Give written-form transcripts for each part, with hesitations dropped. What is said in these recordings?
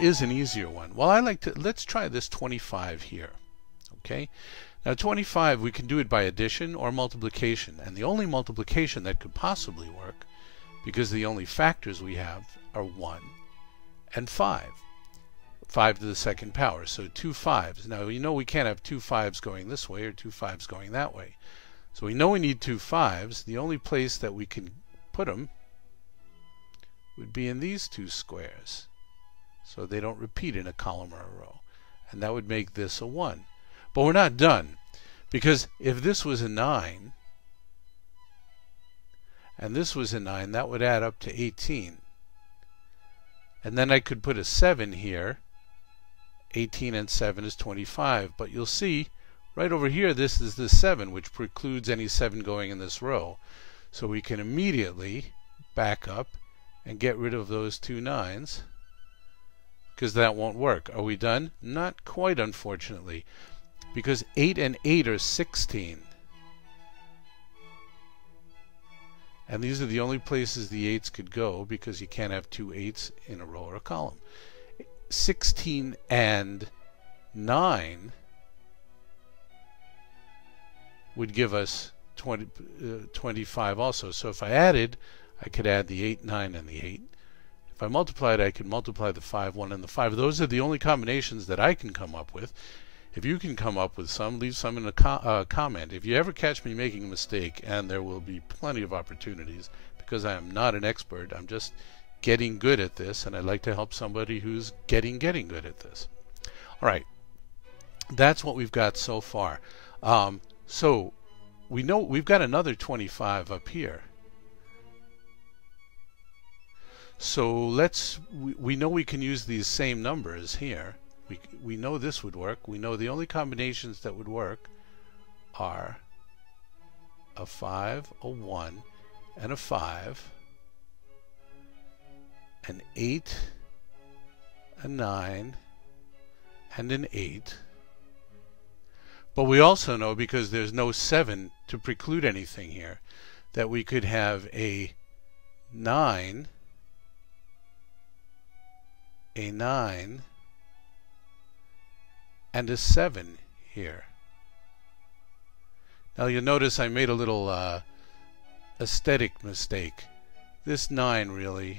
is an easier one. Well, let's try this 25 here. Okay? Now 25, we can do it by addition or multiplication. And the only multiplication that could possibly work, because the only factors we have are 1 and 5. 5 to the second power. So 2 5s. Now, you know we can't have 2 5s going this way or 2 5s going that way. So we know we need 2 5s. The only place that we can put them would be in these two squares, so they don't repeat in a column or a row. And that would make this a 1. But we're not done, because if this was a 9 and this was a 9, that would add up to 18. And then I could put a 7 here. 18 and 7 is 25. But you'll see right over here, this is the 7, which precludes any 7 going in this row. So we can immediately back up and get rid of those two 9s, because that won't work. Are we done? Not quite, unfortunately, because 8 and 8 are 16. And these are the only places the 8s could go, because you can't have two 8s in a row or a column. 16 and 9 would give us 25 also. So if I added, I could add the 8, 9, and the 8. If I multiplied, I could multiply the 5, 1, and the 5. Those are the only combinations that I can come up with. If you can come up with some, leave some in a comment. If you ever catch me making a mistake, and there will be plenty of opportunities, because I am not an expert, I'm just getting good at this, and I'd like to help somebody who's getting good at this. All right, that's what we've got so far. So we know we've got another 25 up here. So we know we can use these same numbers here. We know this would work. We know the only combinations that would work are a 5, a 1, and a 5, an 8, a 9, and an 8. But we also know, because there's no 7 to preclude anything here, that we could have a 9, a 9, and a 7 here. Now you'll notice I made a little aesthetic mistake. This 9 really,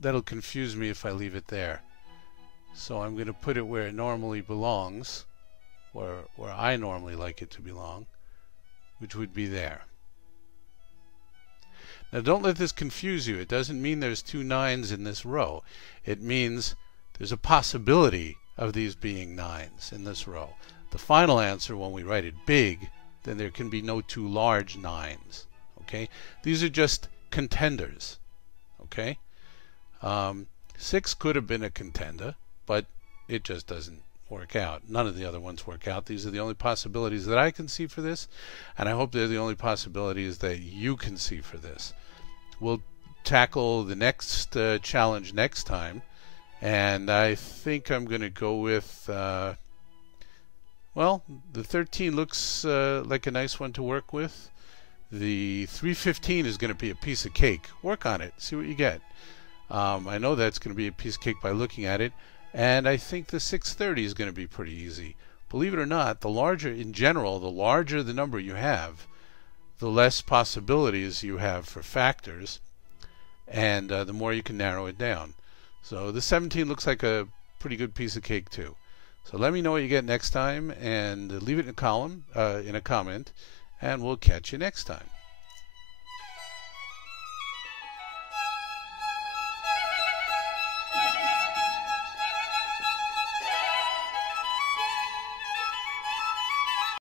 that'll confuse me if I leave it there. So I'm going to put it where it normally belongs, where I normally like it to belong, which would be there. Now don't let this confuse you. It doesn't mean there's two 9s in this row. It means there's a possibility of these being 9s in this row. The final answer, when we write it big, then there can be no two large 9s. Okay? These are just contenders. Okay? 6 could have been a contender, but it just doesn't work out. None of the other ones work out. These are the only possibilities that I can see for this, and I hope they're the only possibilities that you can see for this. We'll tackle the next challenge next time, and I think I'm going to go with, well, the 13 looks like a nice one to work with. The 315 is going to be a piece of cake. Work on it. See what you get. I know that's going to be a piece of cake by looking at it. And I think the 630 is going to be pretty easy. Believe it or not, the larger, in general, the larger the number you have, the less possibilities you have for factors, and the more you can narrow it down. So the 17 looks like a pretty good piece of cake too. So let me know what you get next time, and leave it in a column, in a comment, and we'll catch you next time.